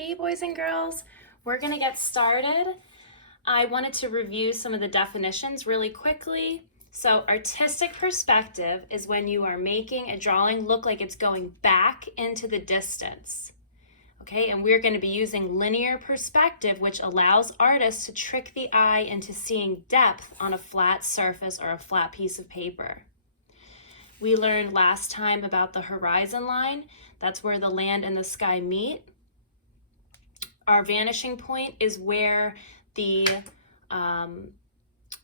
Hey boys and girls, we're gonna get started. I wanted to review some of the definitions really quickly. So artistic perspective is when you are making a drawing look like it's going back into the distance. Okay, and we're going to be using linear perspective, which allows artists to trick the eye into seeing depth on a flat surface or a flat piece of paper. We learned last time about the horizon line. That's where the land and the sky meet. Our vanishing point is where the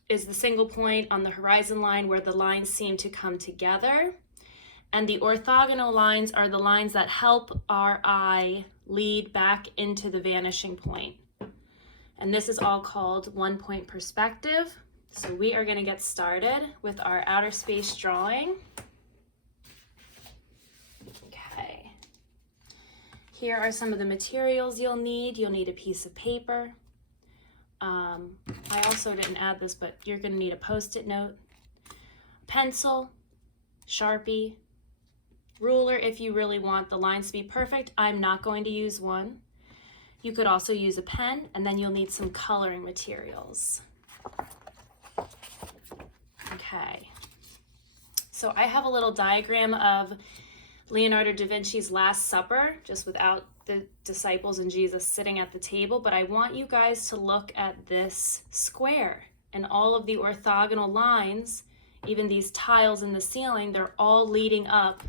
single point on the horizon line where the lines seem to come together. And the orthogonal lines are the lines that help our eye lead back into the vanishing point. And this is all called one-point perspective. So we are going to get started with our outer space drawing. Okay. Here are some of the materials you'll need. You'll need a piece of paper. I also didn't add this, but you're going to need a Post-it note, pencil, Sharpie, ruler if you really want the lines to be perfect. I'm not going to use one. You could also use a pen, and then you'll need some coloring materials. Okay, so I have a little diagram of Leonardo da Vinci's Last Supper, just without the disciples and Jesus sitting at the table, but I want you guys to look at this square and all of the orthogonal lines, even these tiles in the ceiling, they're all leading up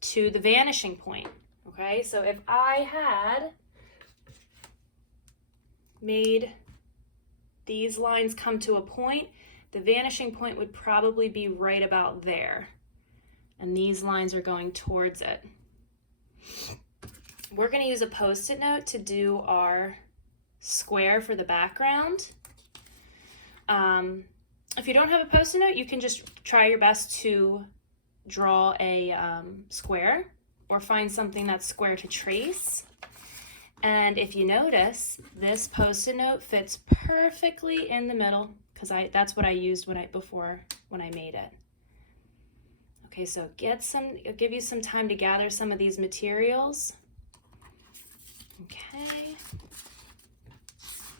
to the vanishing point. Okay, so if I had made these lines come to a point, the vanishing point would probably be right about there. And these lines are going towards it. We're going to use a Post-it note to do our square for the background. If you don't have a Post-it note, you can just try your best to draw a square or find something that's square to trace. And if you notice, this Post-it note fits perfectly in the middle because that's what I used when I made it. Okay, so it'll give you some time to gather some of these materials. Okay.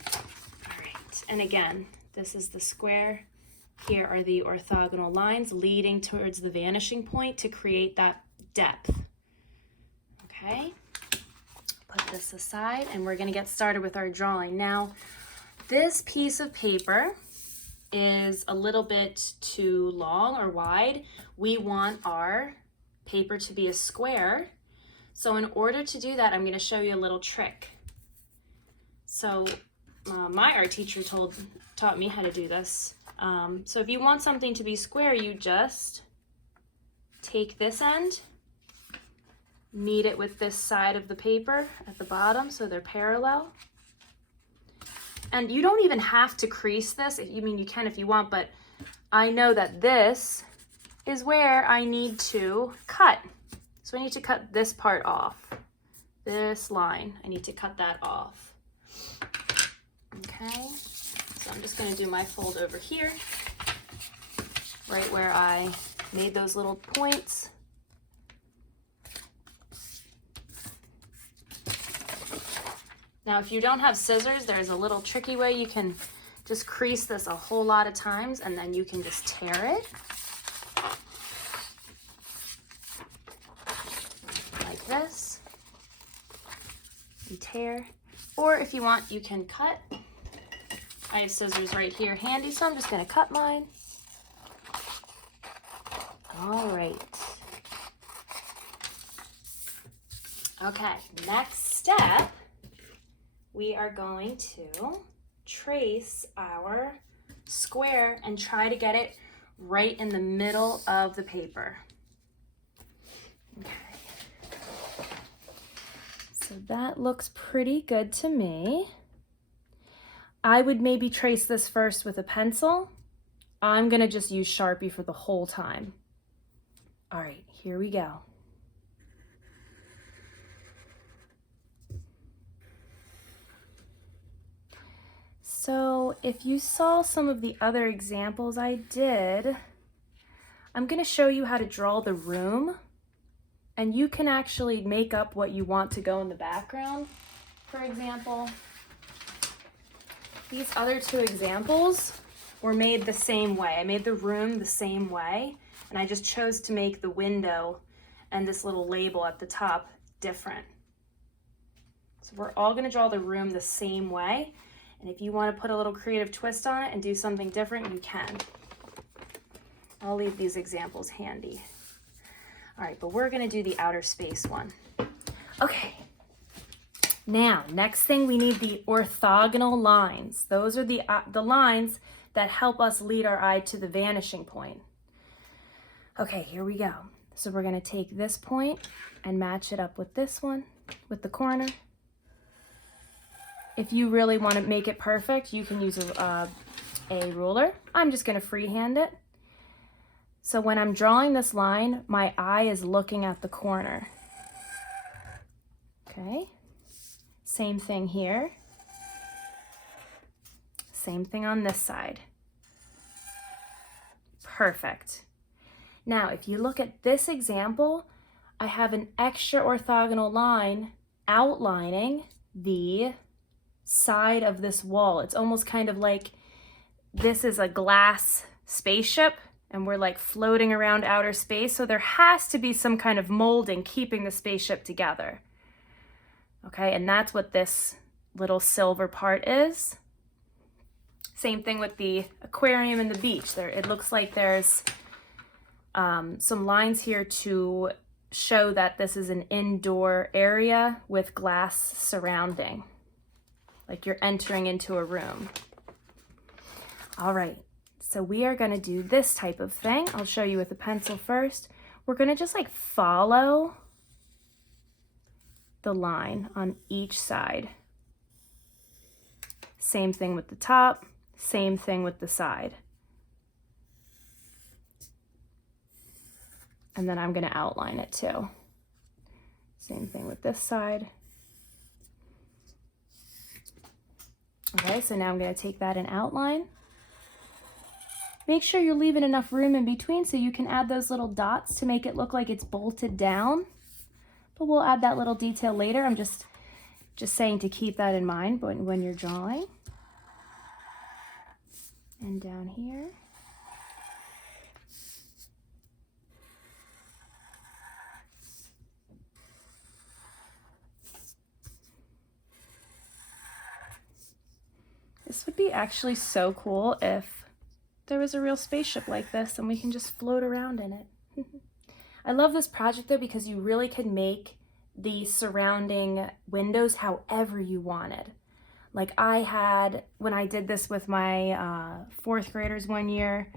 All right, and again, this is the square. Here are the orthogonal lines leading towards the vanishing point to create that depth. Okay, put this aside and we're gonna get started with our drawing. Now, this piece of paper is a little bit too long or wide. We want our paper to be a square. So in order to do that, I'm going to show you a little trick. So my art teacher taught me how to do this. So if you want something to be square, you just take this end, knead it with this side of the paper at the bottom so they're parallel. And you don't even have to crease this. You can if you want, but I know that this is where I need to cut. So I need to cut this part off. This line, I need to cut that off. Okay, so I'm just gonna do my fold over here, right where I made those little points. Now, if you don't have scissors, there's a little tricky way you can just crease this a whole lot of times and then you can just tear it. Like this. And tear. Or if you want, you can cut. I have scissors right here handy, so I'm just going to cut mine. All right. Okay, next step. We are going to trace our square and try to get it right in the middle of the paper. Okay. So that looks pretty good to me. I would maybe trace this first with a pencil. I'm going to just use Sharpie for the whole time. All right, here we go. So if you saw some of the other examples I did, I'm going to show you how to draw the room, and you can actually make up what you want to go in the background. for example. These other two examples were made the same way. I made the room the same way, and I just chose to make the window and this little label at the top different. So we're all gonna draw the room the same way, and if you wanna put a little creative twist on it and do something different, you can. I'll leave these examples handy. All right, but we're gonna do the outer space one. Okay. Now, next thing, we need the orthogonal lines. Those are the lines that help us lead our eye to the vanishing point. Okay, here we go. So we're gonna take this point and match it up with this one, with the corner. If you really want to make it perfect, you can use a ruler. I'm just gonna freehand it. So when I'm drawing this line, my eye is looking at the corner. Okay. Same thing here. Same thing on this side. Perfect. Now, if you look at this example, I have an extra orthogonal line outlining the side of this wall. It's almost kind of like this is a glass spaceship and we're like floating around outer space. So there has to be some kind of molding keeping the spaceship together. Okay, and that's what this little silver part is. Same thing with the aquarium and the beach. There, it looks like there's some lines here to show that this is an indoor area with glass surrounding, like you're entering into a room. All right, so we are gonna do this type of thing. I'll show you with the pencil first. We're gonna just like follow the line on each side. Same thing with the top, same thing with the side. And then I'm gonna outline it too. Same thing with this side. Okay, so now I'm gonna take that and outline. Make sure you're leaving enough room in between so you can add those little dots to make it look like it's bolted down. But we'll add that little detail later. I'm just saying to keep that in mind when you're drawing. And down here. This would be actually so cool if there was a real spaceship like this and we can just float around in it. I love this project though because you really can make the surrounding windows however you wanted. Like I had, when I did this with my fourth graders one year,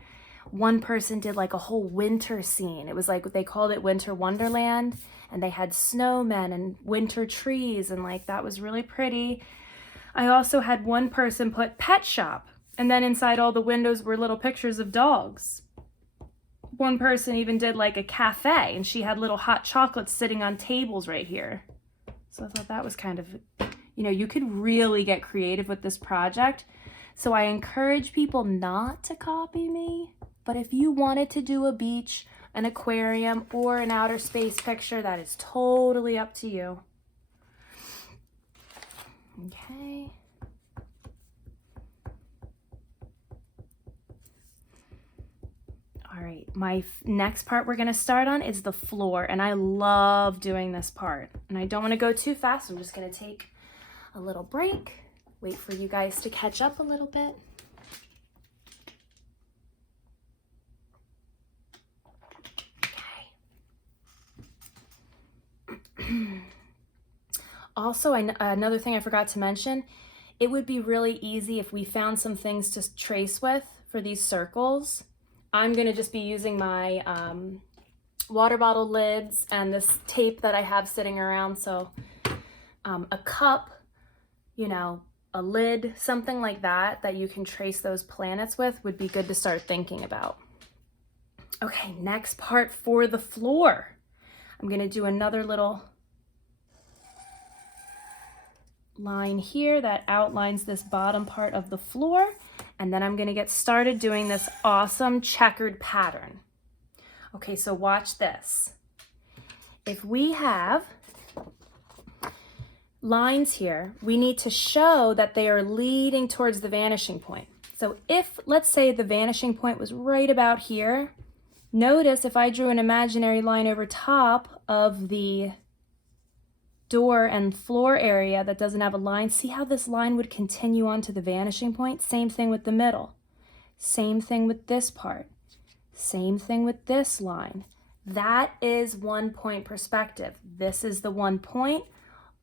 one person did like a whole winter scene. It was like, they called it Winter Wonderland, and they had snowmen and winter trees, and like that was really pretty. I also had one person put pet shop, and then inside all the windows were little pictures of dogs. One person even did like a cafe, and she had little hot chocolates sitting on tables right here. So I thought that was kind of, you know, you could really get creative with this project. So I encourage people not to copy me, but if you wanted to do a beach, an aquarium, or an outer space picture, that is totally up to you. Okay. All right, my next part we're gonna start on is the floor, and I love doing this part. And I don't wanna go too fast, I'm just gonna take a little break, wait for you guys to catch up a little bit. Okay. Also, another thing I forgot to mention, it would be really easy if we found some things to trace with for these circles. I'm gonna just be using my water bottle lids and this tape that I have sitting around. So a cup, you know, a lid, something like that, that you can trace those planets with would be good to start thinking about. Okay, next part for the floor. I'm gonna do another little line here that outlines this bottom part of the floor, and then I'm gonna get started doing this awesome checkered pattern. Okay, so watch this. If we have, lines here, we need to show that they are leading towards the vanishing point. So if, let's say the vanishing point was right about here, notice if I drew an imaginary line over top of the door and floor area that doesn't have a line, see how this line would continue on to the vanishing point? Same thing with the middle. Same thing with this part. Same thing with this line. That is 1 point perspective. This is the 1 point.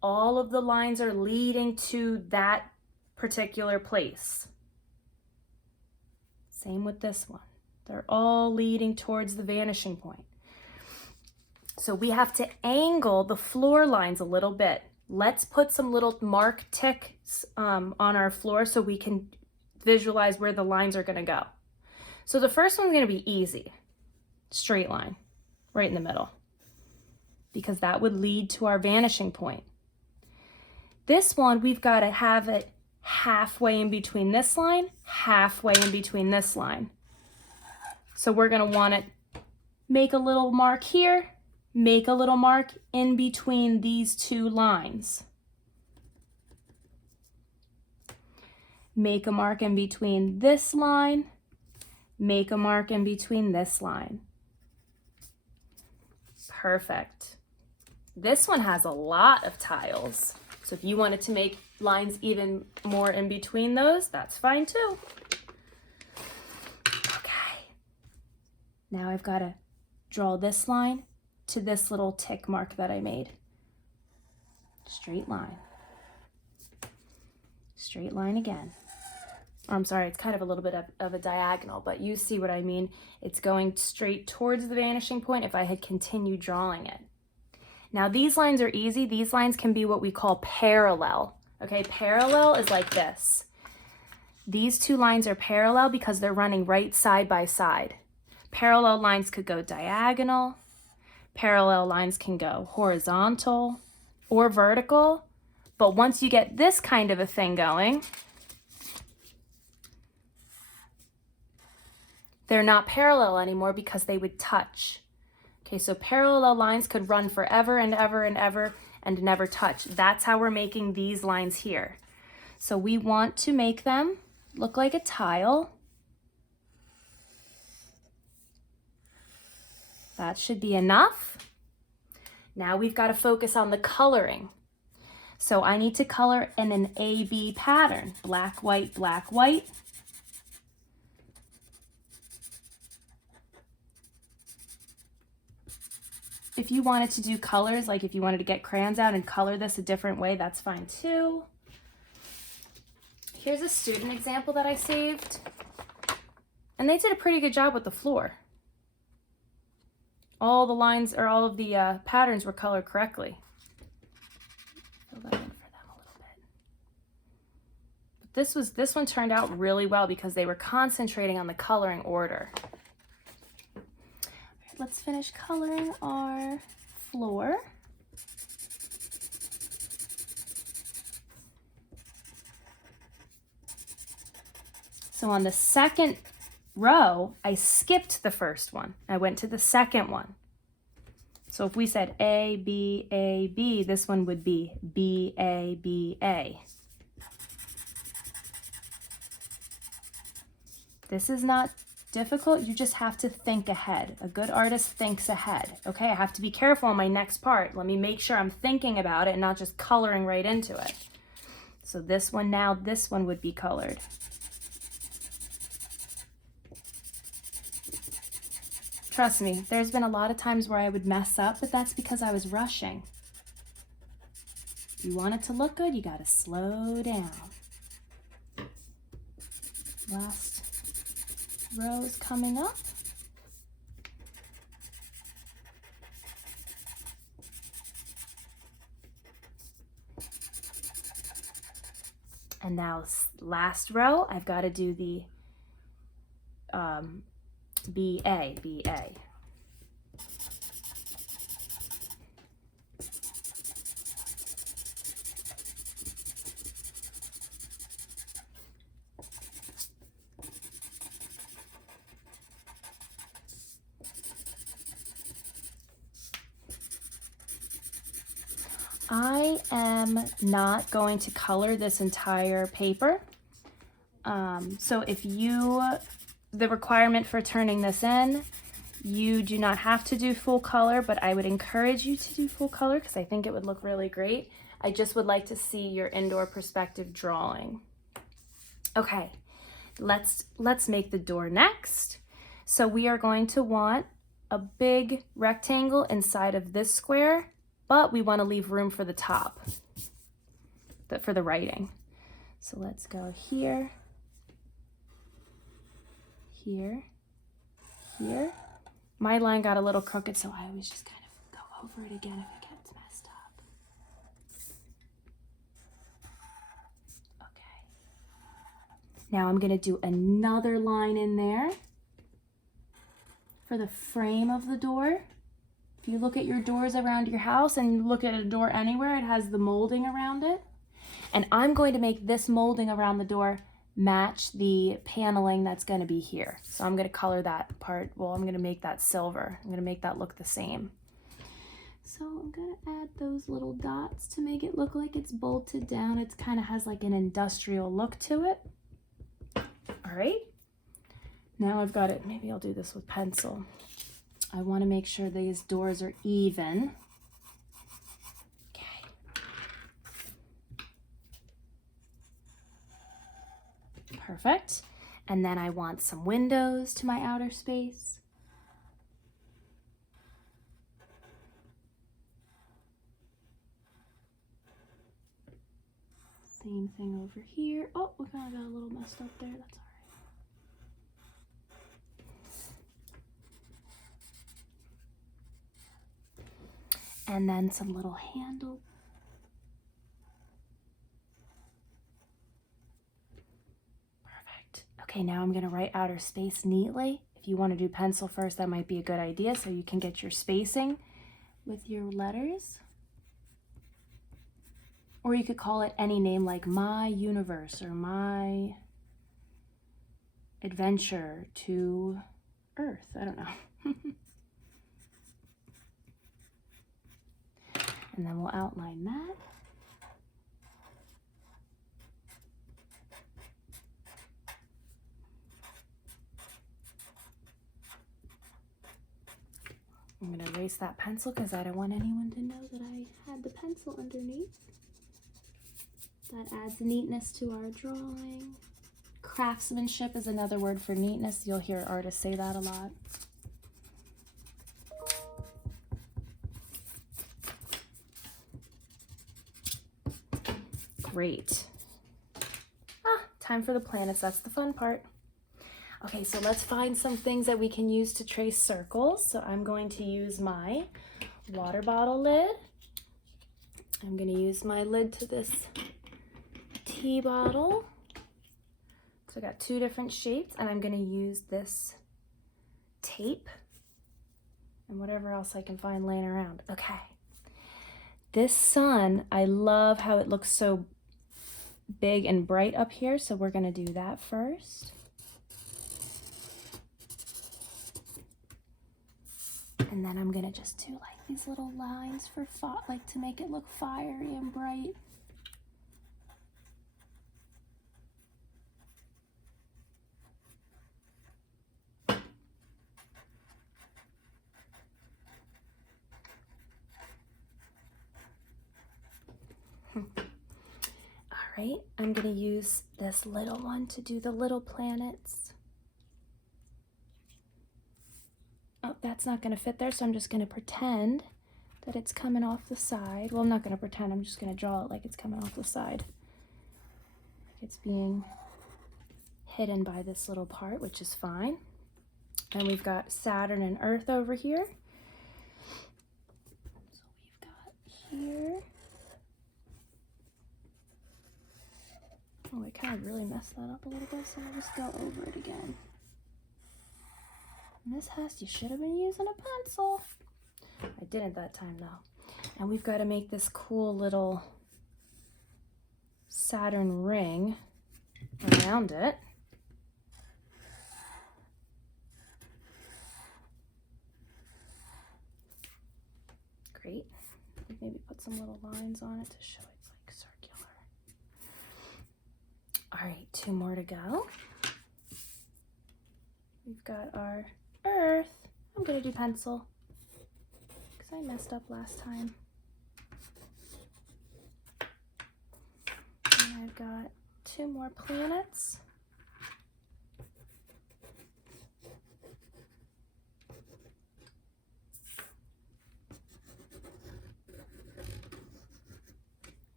All of the lines are leading to that particular place. Same with this one. They're all leading towards the vanishing point. So we have to angle the floor lines a little bit. Let's put some little mark ticks on our floor so we can visualize where the lines are going to go. So the first one's going to be easy. Straight line, right in the middle, because that would lead to our vanishing point. This one, we've got to have it halfway in between this line, halfway in between this line. So we're going to want to make a little mark here, make a little mark in between these two lines. Make a mark in between this line, make a mark in between this line. Perfect. This one has a lot of tiles. So if you wanted to make lines even more in between those, that's fine too. Okay. Now I've got to draw this line to this little tick mark that I made. Straight line. Straight line again. Or I'm sorry, it's kind of a little bit of a diagonal, but you see what I mean. It's going straight towards the vanishing point if I had continued drawing it. Now these lines are easy. These lines can be what we call parallel. Okay, parallel is like this. These two lines are parallel because they're running right side by side. Parallel lines could go diagonal. Parallel lines can go horizontal or vertical. But once you get this kind of a thing going, they're not parallel anymore because they would touch. Okay, so parallel lines could run forever and ever and ever and never touch. That's how we're making these lines here. So we want to make them look like a tile. That should be enough. Now we've got to focus on the coloring. So I need to color in an A-B pattern. Black, white, black, white. If you wanted to do colors, like if you wanted to get crayons out and color this a different way, that's fine too. Here's a student example that I saved. And they did a pretty good job with the floor. All the lines, or all of the patterns were colored correctly. Fill that in for them a little bit. But this one turned out really well because they were concentrating on the coloring order. Let's finish coloring our floor. So on the second row, I skipped the first one. I went to the second one. So if we said A, B, A, B, this one would be B, A, B, A. This is not difficult, you just have to think ahead. A good artist thinks ahead. Okay, I have to be careful on my next part. Let me make sure I'm thinking about it and not just coloring right into it. So this one now, this one would be colored. Trust me, there's been a lot of times where I would mess up, but that's because I was rushing. You want it to look good, you gotta slow down. Last row is coming up. And now last row, I've got to do the BA, BA. I am not going to color this entire paper. So if the requirement for turning this in, you do not have to do full color, but I would encourage you to do full color because I think it would look really great. I just would like to see your indoor perspective drawing. Okay, let's make the door next. So we are going to want a big rectangle inside of this square, but we want to leave room for the top, for the writing. So let's go here, here, here. My line got a little crooked, so I always just kind of go over it again if it gets messed up. Okay. Now I'm going to do another line in there for the frame of the door. If you look at your doors around your house and you look at a door anywhere, it has the molding around it. And I'm going to make this molding around the door match the paneling that's going to be here. So I'm going to color that part. Well, I'm going to make that silver. I'm going to make that look the same. So I'm going to add those little dots to make it look like it's bolted down. It kind of has like an industrial look to it. All right. Now I've got it. Maybe I'll do this with pencil. I want to make sure these doors are even. Perfect. And then I want some windows to my outer space. Same thing over here. Oh, we kind of got a little messed up there. That's all right. And then some little handles. Okay, now I'm going to write outer space neatly. If you want to do pencil first, that might be a good idea so you can get your spacing with your letters. Or you could call it any name like My Universe or My Adventure to Earth. I don't know. And then we'll outline that. I'm going to erase that pencil because I don't want anyone to know that I had the pencil underneath. That adds neatness to our drawing. Craftsmanship is another word for neatness. You'll hear artists say that a lot. Great. Time for the planets. That's the fun part. Okay, so let's find some things that we can use to trace circles. So I'm going to use my water bottle lid. I'm going to use my lid to this tea bottle. So I got two different shapes, and I'm going to use this tape and whatever else I can find laying around. Okay. This sun, I love how it looks so big and bright up here, so we're going to do that first. And then I'm going to just do like these little lines for like to make it look fiery and bright. All right, I'm going to use this little one to do the little planets. Oh, that's not going to fit there, so I'm just going to pretend that it's coming off the side. Well, I'm not going to pretend, I'm just going to draw it like it's coming off the side. Like it's being hidden by this little part, which is fine. And we've got Saturn and Earth over here. So we've got here. Oh, I kind of really messed that up a little bit, so I'll just go over it again. Miss Hess, you should have been using a pencil. I didn't that time though. And we've got to make this cool little Saturn ring around it. Great. maybe put some little lines on it to show it's like circular. All right, 2 more to go. We've got our earth. I'm gonna do pencil because I messed up last time. And I've got 2 more planets.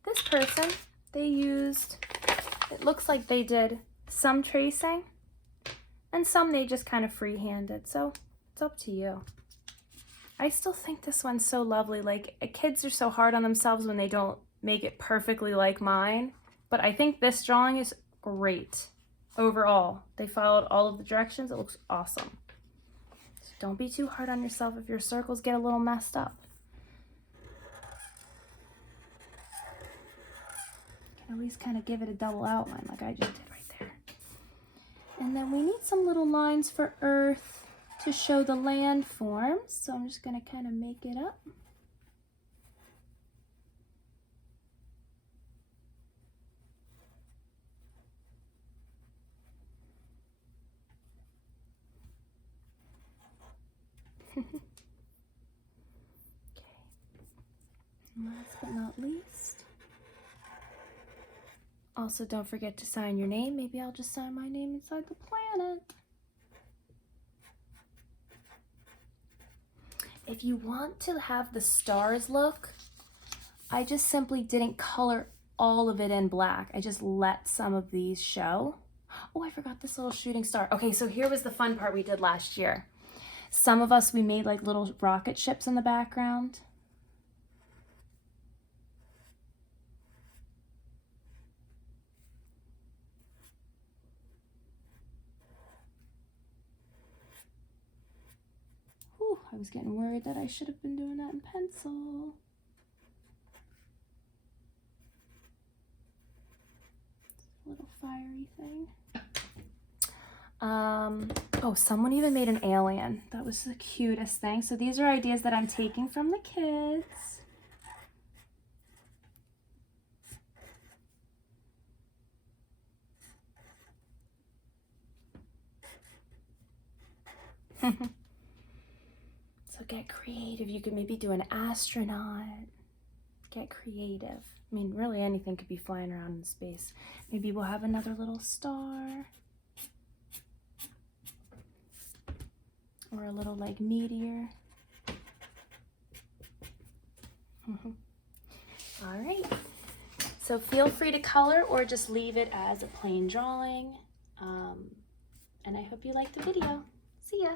This person, they used, it looks like they did some tracing and some they just kind of freehanded, so it's up to you. I still think this one's so lovely. Like, kids are so hard on themselves when they don't make it perfectly like mine, but I think this drawing is great overall. They followed all of the directions. It looks awesome. So don't be too hard on yourself if your circles get a little messed up. At least kind of give it a double outline like I just did right there. And then we need some little lines for earth to show the landforms. So I'm just going to kind of make it up. Okay. And last but not least, also don't forget to sign your name. Maybe I'll just sign my name inside the planet. If you want to have the stars look, I just simply didn't color all of it in black. I just let some of these show. Oh, I forgot this little shooting star. Okay, so here was the fun part we did last year. Some of us, we made like little rocket ships in the background. Whew, I was getting worried that I should have been doing that in pencil. It's a little fiery thing. Oh, someone even made an alien. That was the cutest thing. So these are ideas that I'm taking from the kids. So get creative. You could maybe do an astronaut. Get creative. I mean, really anything could be flying around in space. Maybe we'll have another little star. Or a little like meteor. All right. So feel free to color or just leave it as a plain drawing. And I hope you liked the video. See ya.